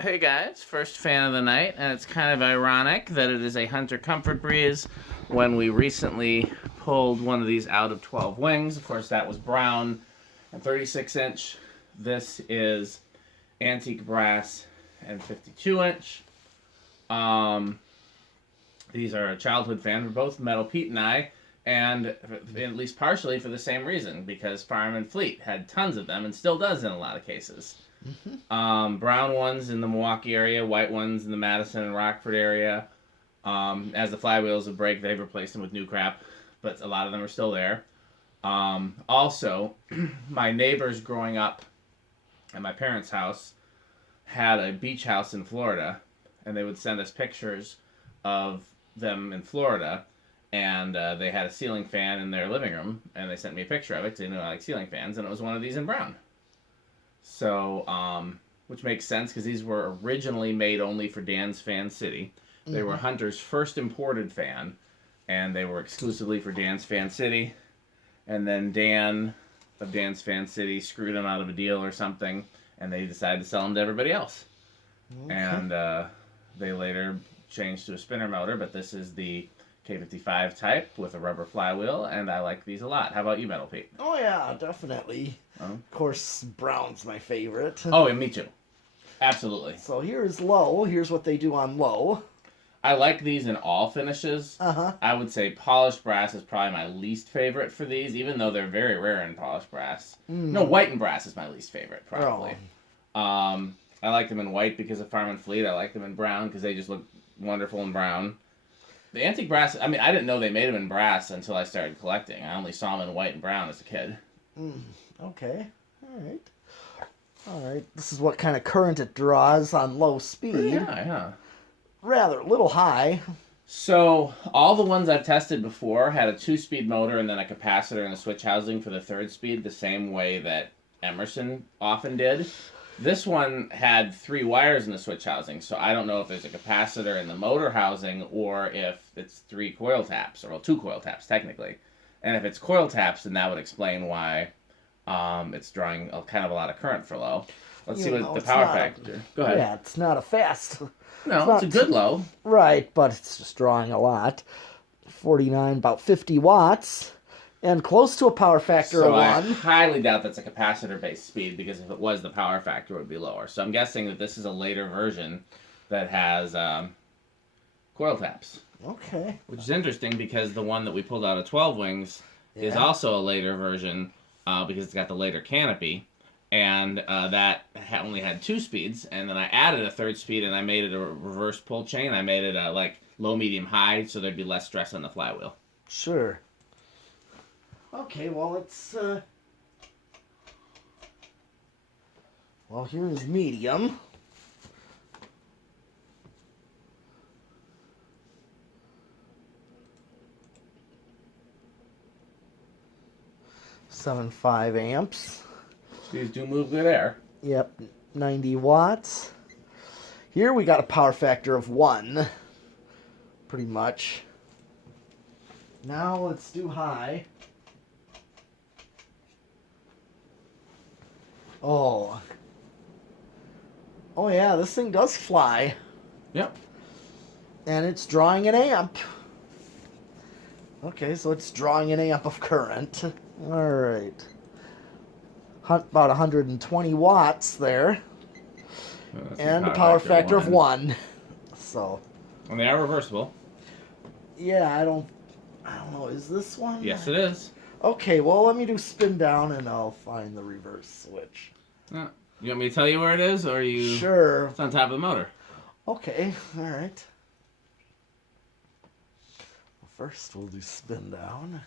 Hey guys, first fan of the night, and it's kind of ironic that it is a Hunter Comfort Breeze when we recently pulled one of these out of 12 wings. Of course, that was brown and 36 inch. This is antique brass and 52 inch. These are a childhood fan for both Metal Pete and I, and at least partially for the same reason, because Farm and Fleet had tons of them and still does in a lot of cases. Brown ones in the Milwaukee area, white ones in the Madison and Rockford area. As the flywheels would break, they've replaced them with new crap, but a lot of them are still there. Also, my neighbors growing up at my parents' house had a beach house in Florida, and they would send us pictures of them in Florida, and they had a ceiling fan in their living room, and they sent me a picture of it because they knew I like ceiling fans, and it was one of these in brown. So, which makes sense because these were originally made only for Dan's Fan City. They were Hunter's first imported fan, and they were exclusively for Dan's Fan City. And then Dan of Dan's Fan City screwed them out of a deal or something, and they decided to sell them to everybody else. Okay. And they later changed to a spinner motor, but this is the K55 type with a rubber flywheel, and I like these a lot. How about you, Metal Pete? Oh yeah, definitely. Of course, brown's my favorite. Oh, and me too. Absolutely. So here's low. Here's what they do on low. I like these in all finishes. I would say polished brass is probably my least favorite for these, even though they're very rare in polished brass. No, white and brass is my least favorite, probably. Oh. I like them in white because of Farm and Fleet. I like them in brown because they just look wonderful in brown. The antique brass, I mean, I didn't know they made them in brass until I started collecting. I only saw them in white and brown as a kid. Okay. All right. This is what kind of current it draws on low speed. Yeah. Rather a little high. So all the ones I've tested before had a 2-speed motor and then a capacitor and a switch housing for the 3rd speed, the same way that Emerson often did. This one had 3 wires in the switch housing, so I don't know if there's a capacitor in the motor housing or if it's 3 coil taps, or 2 coil taps technically. And if it's coil taps, then that would explain why it's drawing kind of a lot of current for low. Let's see what the power factor. Go ahead. Yeah, it's not a fast. No, it's a good low. Right, but it's just drawing a lot. 49, about 50 watts. And close to a power factor of 1. I highly doubt that's a capacitor-based speed, because if it was, the power factor would be lower. So I'm guessing that this is a later version that has coil taps. Okay. Which is interesting because the one that we pulled out of 12 wings is also a later version because it's got the later canopy. And that only had 2 speeds. And then I added a 3rd speed and I made it a reverse pull chain. I made it like low, medium, high so there'd be less stress on the flywheel. Sure. Okay, well, it's, well, here's medium. .75 amps. These do move good air. Yep, 90 watts. Here we got a power factor of 1, pretty much. Now let's do high. Oh yeah, this thing does fly. Yep. And it's drawing an amp. Okay, so it's drawing an amp of current. All right. About 120 watts there. And a power factor of 1. So. And they are reversible. Yeah, I don't know. Is this one? Yes, it is. Okay, well, let me do spin down and I'll find the reverse switch. You want me to tell you where it is, or are you... Sure. It's on top of the motor. Okay, all right. Well, first, we'll do spin down.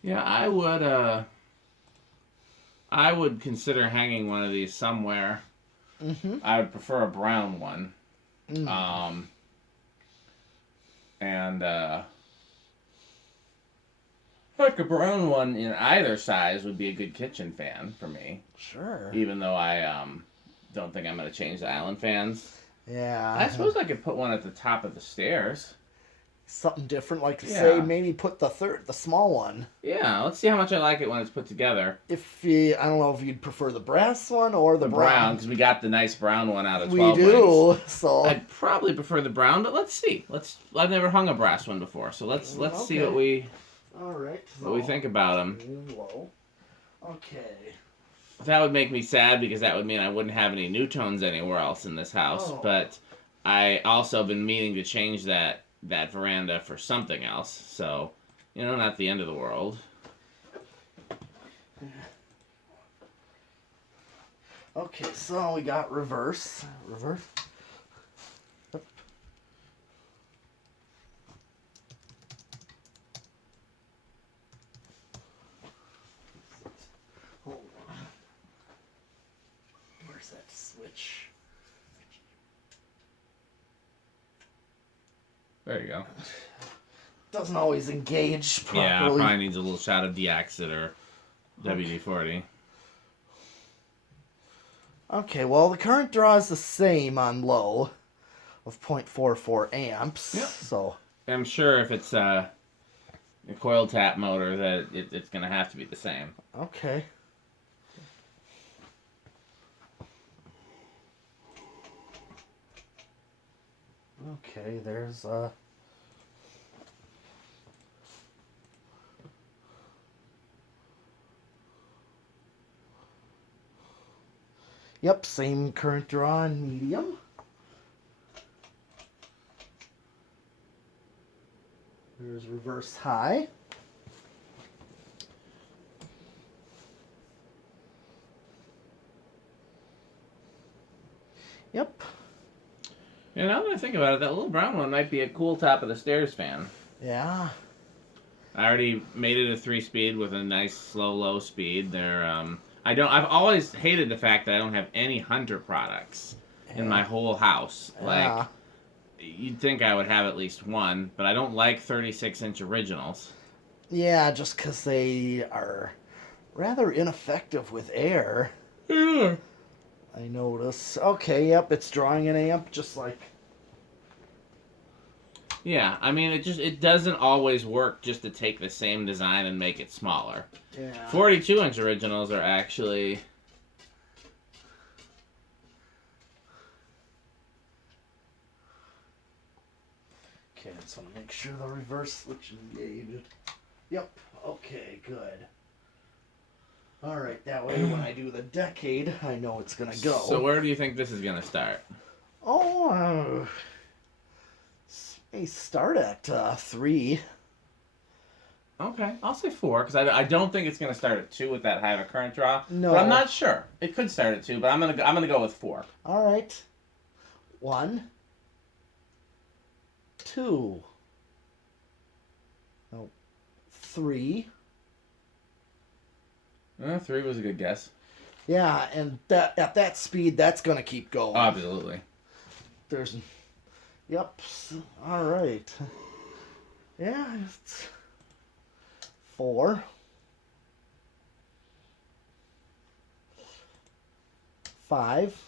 Yeah, I would consider hanging one of these somewhere. I would prefer a brown one. And Like a brown one in either size would be a good kitchen fan for me. Sure. Even though I don't think I'm going to change the island fans. Yeah. I suppose I could put one at the top of the stairs. Something different, like say maybe put the small one. Yeah, let's see how much I like it when it's put together. If you, I don't know if you'd prefer the brass one or the brown. Because we got the nice brown one out of 12 We do, rings. so I'd probably prefer the brown, but let's see. I've never hung a brass one before, so let's see what we think about them. Low. Okay. That would make me sad because that would mean I wouldn't have any new tones anywhere else in this house. Oh. But I also been meaning to change that veranda for something else. So, not the end of the world. Okay, so we got reverse. Yep. Hold on. Where's that switch? There you go. Doesn't always engage properly. Yeah, probably needs a little shot of Deaxit or WD-40. Okay, well, the current draw is the same on low of 0.44 amps. Yep. So I'm sure if it's a coil tap motor that it's going to have to be the same. Okay. Okay, there's Yep, same current draw in medium. There's reverse high. Yep. Yeah, now that I think about it, that little brown one might be a cool top of the stairs fan. Yeah. I already made it a 3-speed with a nice slow low speed. I've always hated the fact that I don't have any Hunter products in my whole house. Like, you'd think I would have at least one, but I don't like 36-inch originals. Yeah, just because they are rather ineffective with air. Yeah. I notice. Okay, yep, it's drawing an amp just like... Yeah, I mean, it doesn't always work just to take the same design and make it smaller. Yeah. 42-inch originals are actually... Okay, I just want to make sure the reverse switch is engaged. Yep, okay, good. Alright, that way when I do the decade, I know it's going to go. So where do you think this is going to start? Oh, may start at 3. Okay, I'll say 4, because I don't think it's going to start at 2 with that high of a current draw. No. But I'm not sure. It could start at 2, but I'm gonna go with 4. Alright. 1, 2. No. 3. 3 was a good guess. Yeah, and that at that speed, that's going to keep going. Absolutely. There's... Yep. Alright. Yeah, it's... 4. 5.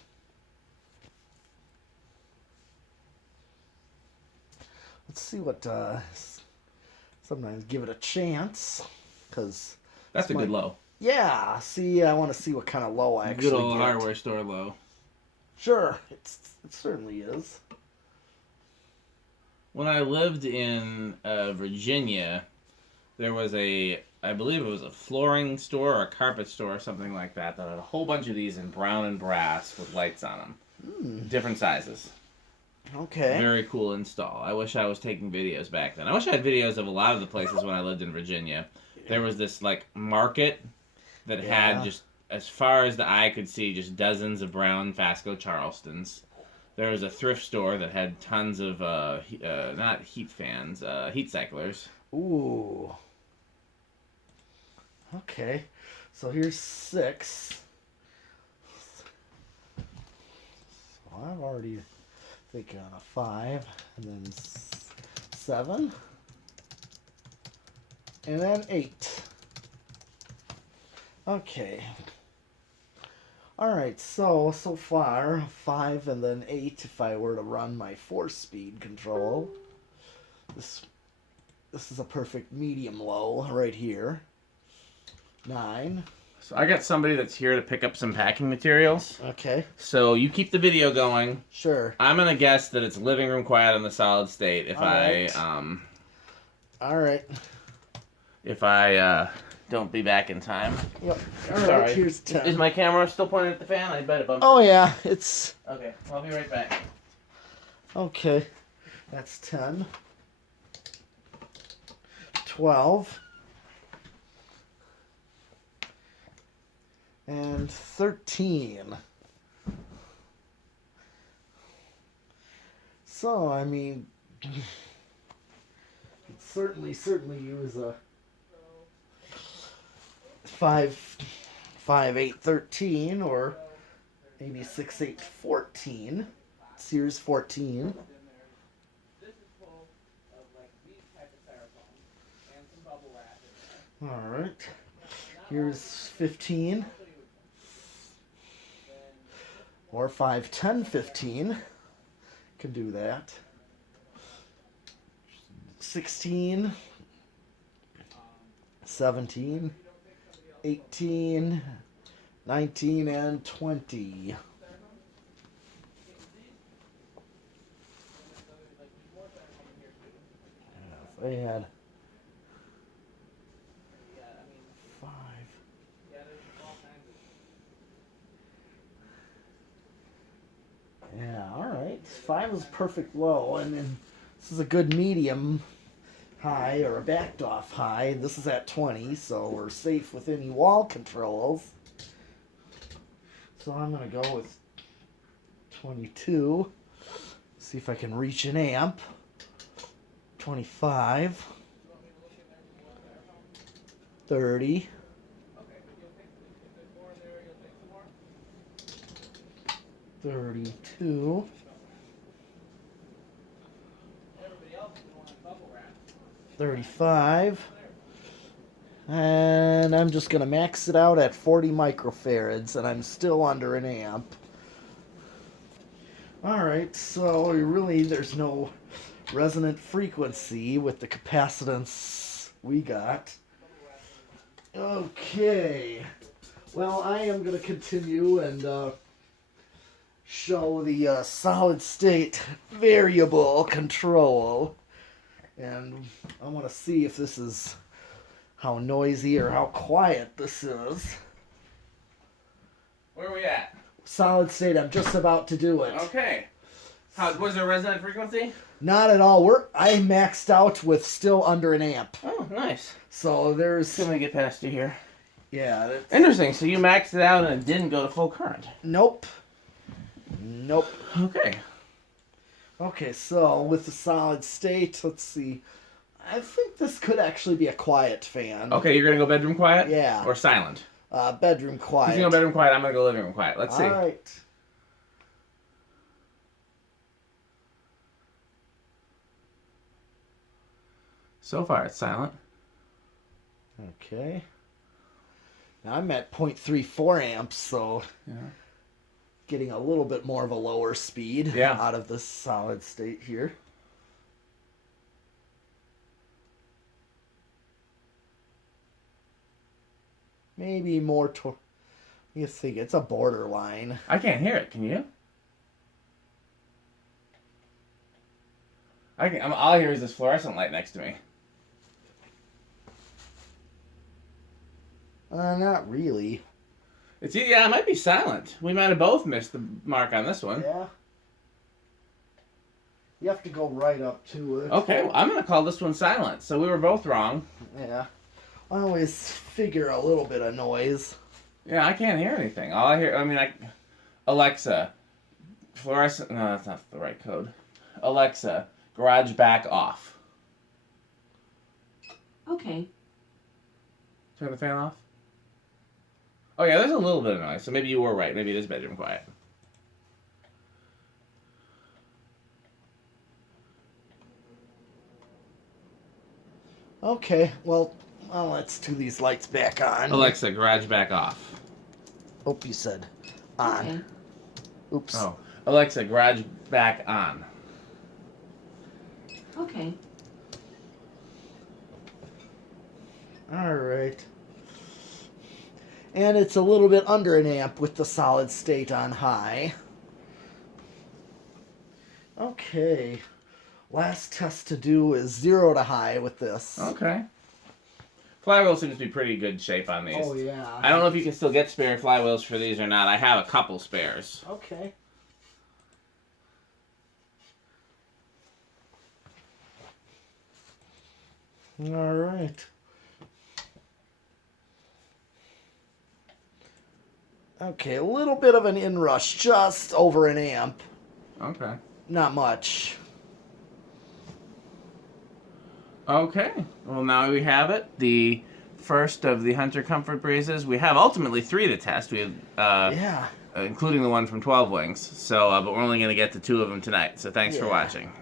Let's see what, sometimes give it a chance, because... That's a good low. Yeah, see, I want to see what kind of low I actually Good old get. hardware store low. Sure, it certainly is. When I lived in Virginia, there was I believe it was a flooring store or a carpet store or something like that had a whole bunch of these in brown and brass with lights on them. Different sizes. Okay. Very cool install. I wish I was taking videos back then. I wish I had videos of a lot of the places when I lived in Virginia. There was this, like, market that had just, as far as the eye could see, just dozens of brown Fasco Charlestons. There was a thrift store that had tons of, not heat fans, heat cyclers. Ooh. Okay. So here's 6. So I'm already thinking on a 5. And then 7. And then 8. Okay. Alright, so far, 5 and then 8 if I were to run my 4-speed control. This is a perfect medium-low right here. 9. So I got somebody that's here to pick up some packing materials. Okay. So you keep the video going. Sure. I'm gonna guess that it's living room quiet on the solid state. If Alright. If I don't be back in time. Yep. Alright, here's 10. Is my camera still pointing at the fan? I bet it bumped. Oh yeah, it's... Okay, I'll be right back. Okay. That's 10. 12. And 13. So, I mean, certainly use a 5, 8, 13, or maybe 6, 8, 14. Series 14. Alright. Here's 15. Or 5, 10, 15. Can do that. 16. 17. 18. 19 and 20. If I had 5. Yeah, alright. 5 is perfect low, and then this is a good medium high or a backed off high. This is at 20, so we're safe with any wall controls. So I'm going to go with 22. See if I can reach an amp. 25. 30. 32. 35. And I'm just going to max it out at 40 microfarads, and I'm still under an amp. Alright, so really there's no resonant frequency with the capacitance we got. Okay. Well, I am going to continue and show the solid state variable control. And I want to see if this is how noisy or how quiet this is. Where are we at? Solid state, I'm just about to do it. Okay. How was there resonant frequency? Not at all. I maxed out with still under an amp. Oh, nice. So there's... Let me get past you here. Yeah. That's... Interesting. So you maxed it out and it didn't go to full current. Nope. Okay. Okay, so with the solid state, let's see. I think this could actually be a quiet fan. Okay, you're going to go bedroom quiet? Yeah. Or silent? Bedroom quiet. If you go bedroom quiet, I'm going to go living room quiet. Let's see. All right. So far, it's silent. Okay. Now I'm at 0.34 amps, so Yeah. getting a little bit more of a lower speed out of this solid state here. Maybe more you think it's a borderline. I can't hear it. Can you? All I hear is this fluorescent light next to me. Not really. It might be silent. We might have both missed the mark on this one. Yeah. You have to go right up to it. Okay, well, I'm going to call this one silent. So we were both wrong. Yeah. I always figure a little bit of noise. Yeah, I can't hear anything. All I hear, Alexa, fluorescent, no, that's not the right code. Alexa, garage back off. Okay. Turn the fan off. Oh yeah, there's a little bit of noise, so maybe you were right. Maybe it is bedroom quiet. Okay, well, Well, let's do these lights back on. Alexa, garage back off. Oh, you said on. Okay. Oops. Oh. Alexa, garage back on. Okay. All right. And it's a little bit under an amp with the solid state on high. Okay. Last test to do is 0 to high with this. Okay. Flywheel seems to be pretty good shape on these. Oh, yeah. I don't know if you can still get spare flywheels for these or not. I have a couple spares. Okay. All right. Okay, a little bit of an inrush, just over an amp. Okay. Not much. Okay. Well, now we have it. The first of the Hunter Comfort Breezes. We have ultimately 3 to test. We have, Yeah. including the one from 12 Wings. So, but we're only going to get to 2 of them tonight. So thanks for Yeah. watching.